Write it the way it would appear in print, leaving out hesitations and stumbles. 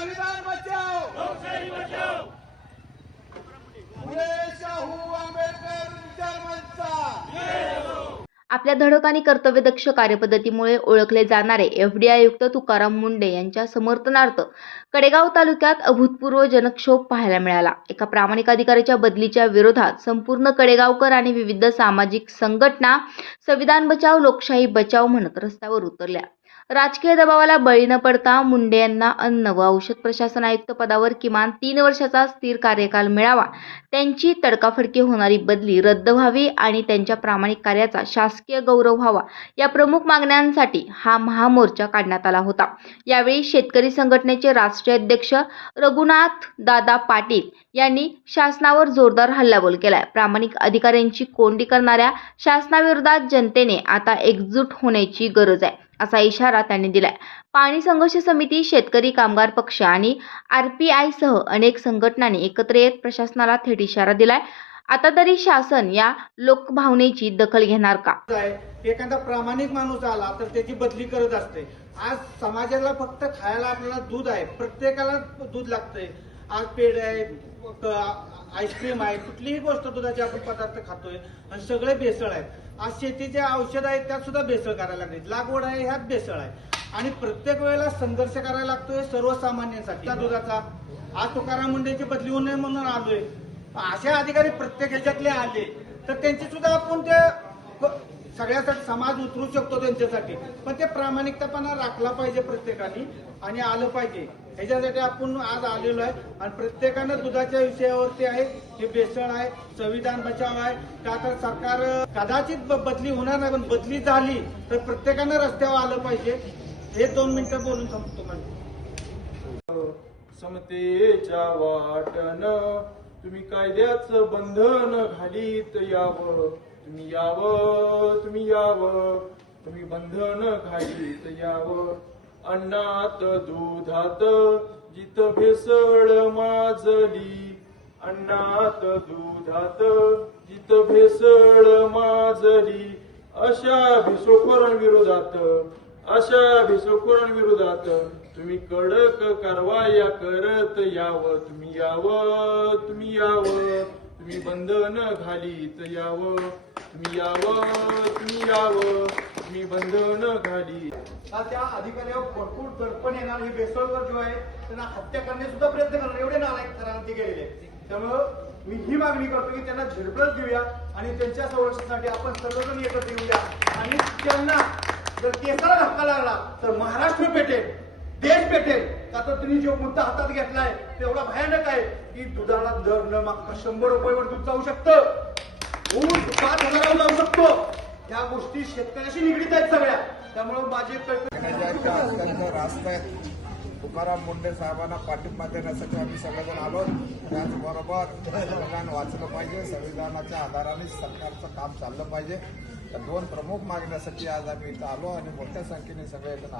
संविधान बचाओ, लोकशाही बचाओ. फुले शाहू आंबेडकर विचार मंचचा. आपल्या धडक आणि कर्तव्यदक्ष कार्यपद्धतीमुळे ओळखले जाणारे एफडीआय आयुक्त तुकाराम मुंढे यांच्या समर्थनार्थ कडेगाव तालुक्यात अभूतपूर्व जनक्षोभ पाहायला मिळाला. एका प्रामाणिक अधिकाऱ्याच्या बदलीच्या विरोधात संपूर्ण कडेगावकर आणि विविध सामाजिक संघटना संविधान बचाव लोकशाही बचाव म्हणत रस्त्यावर उतरल्या. राजकीय दबावाला बळी न पडता मुंढे यांना अन्न व औषध प्रशासन आयुक्त पदावर किमान 3 वर्षाचा स्थिर कार्यकाल मिळावा, त्यांची तडकाफडकी होणारी बदली रद्द व्हावी आणि त्यांच्या प्रामाणिक कार्याचा शासकीय गौरव व्हावा या प्रमुख मागण्यांसाठी हा महामोर्चा काढण्यात आला होता. यावेळी शेतकरी संघटनेचे राष्ट्रीय अध्यक्ष रघुनाथ दादा पाटील यांनी शासनावर जोरदार हल्लाबोल केलाय. प्रामाणिक अधिकाऱ्यांची कोंडी करणाऱ्या शासनाविरोधात जनतेने आता एकजूट होण्याची गरज आहे असा इशारा त्यांनी दिलाय. पाणी संघर्ष समिती, शेतकरी कामगार पक्ष आणि आरपीआय सह अनेक संघटनांनी एकत्र येत प्रशासनाला थेट इशारा दिलाय. आता तरी शासन या लोकभावनेची दखल घेणार का? एखादा प्रामाणिक माणूस आला तर त्याची बदली करत असते. आज समाजाला फक्त खायला आपल्याला दूध आहे, प्रत्येकाला दूध लागतंय. आज पेढ आहे, आईस्क्रीम आहे, कुठलीही गोष्ट दुधाचे आपण पदार्थ खातोय आणि सगळे भेसळ आहेत. आज शेतीचे औषध आहेत त्यात सुद्धा भेसळ करायला लागले, लागवड आहे ह्यात भेसळ आहे आणि प्रत्येक वेळेला संघर्ष करायला लागतोय सर्वसामान्यांसाठी दुधाचा. आज तुकाराम मुंढेची बदली होऊ नये म्हणून आलोय. असे अधिकारी प्रत्येक ह्याच्यातले आले तर त्यांची सुद्धा आपण ते सगळ्यासाठी समाज उतरू शकतो त्यांच्यासाठी, पण ते प्रामाणिकतापणा राखला पाहिजे प्रत्येकाने आणि आलं पाहिजे. ह्याच्यासाठी आपण आज आलेलो आहे आणि प्रत्येकानं दुधाच्या विषयावरती आहे, हे भेसळ आहे, संविधान बचाव आहे. का तर सरकार कदाचित बदली होणार नाही, पण बदली झाली तर प्रत्येकानं रस्त्यावर आलं पाहिजे. हे 2 मिनिटं बोलून थांबतो. समतेच्या वाटन तुम्ही कायद्याचं बंधन घालीत यावं, तुम्ही यावं, तुम्ही यावं, तुम्ही बंधन घालीत यावं. अन्नात दुधात जित भेसळ माजली, अन्नात दुधात जित भेसळ माजली, अशा भेसळखोरांविरोधात, अशा भेसळखोरांविरोधात तुम्ही कडक कारवाया करत यावं, तुम्ही यावं, तुम्ही यावं, तुम्ही बंधन घालीत यावं, तुम्ही यावं, तुम्ही यावं, तुम्ही बंधन घाली. त्या अधिकाऱ्यावर भरपूर दडपण येणार. हे बेसळवर जो आहे त्यांना हत्या करण्याचा सुद्धा प्रयत्न करणार, एवढे नालायक क्रांती गेलेले. त्यामुळं मी ही मागणी करतो की त्यांना झिडपत घेऊया आणि त्यांच्या संरक्षणासाठी आपण सर्वजण एकत्र येऊया आणि त्यांना जर केसाला धक्का लागला तर महाराष्ट्र पेटेल, देश पेटेल. का तर तुम्ही जो मुद्दा हातात घेतलाय ते एवढा भयानक आहे की दुधाला दर न मागता 100 रुपयावर दूध जाऊ शकतं, ऊस 5,000 जाऊ शकतो. ह्या गोष्टी शेतकऱ्याशी निगडीत आहेत सगळ्या. त्यामुळे माझे अत्यंत रास्त आहेत. तुकाराम मुंढे साहेबांना पाठिंबा देण्यासाठी आम्ही सगळेजण आलो. त्याचबरोबर संविधान वाचलं पाहिजे, संविधानाच्या आधाराने सरकारचं काम चाललं पाहिजे. या 2 प्रमुख मागण्यासाठी आज आम्ही इथं आलो आणि मोठ्या संख्येने सगळेजण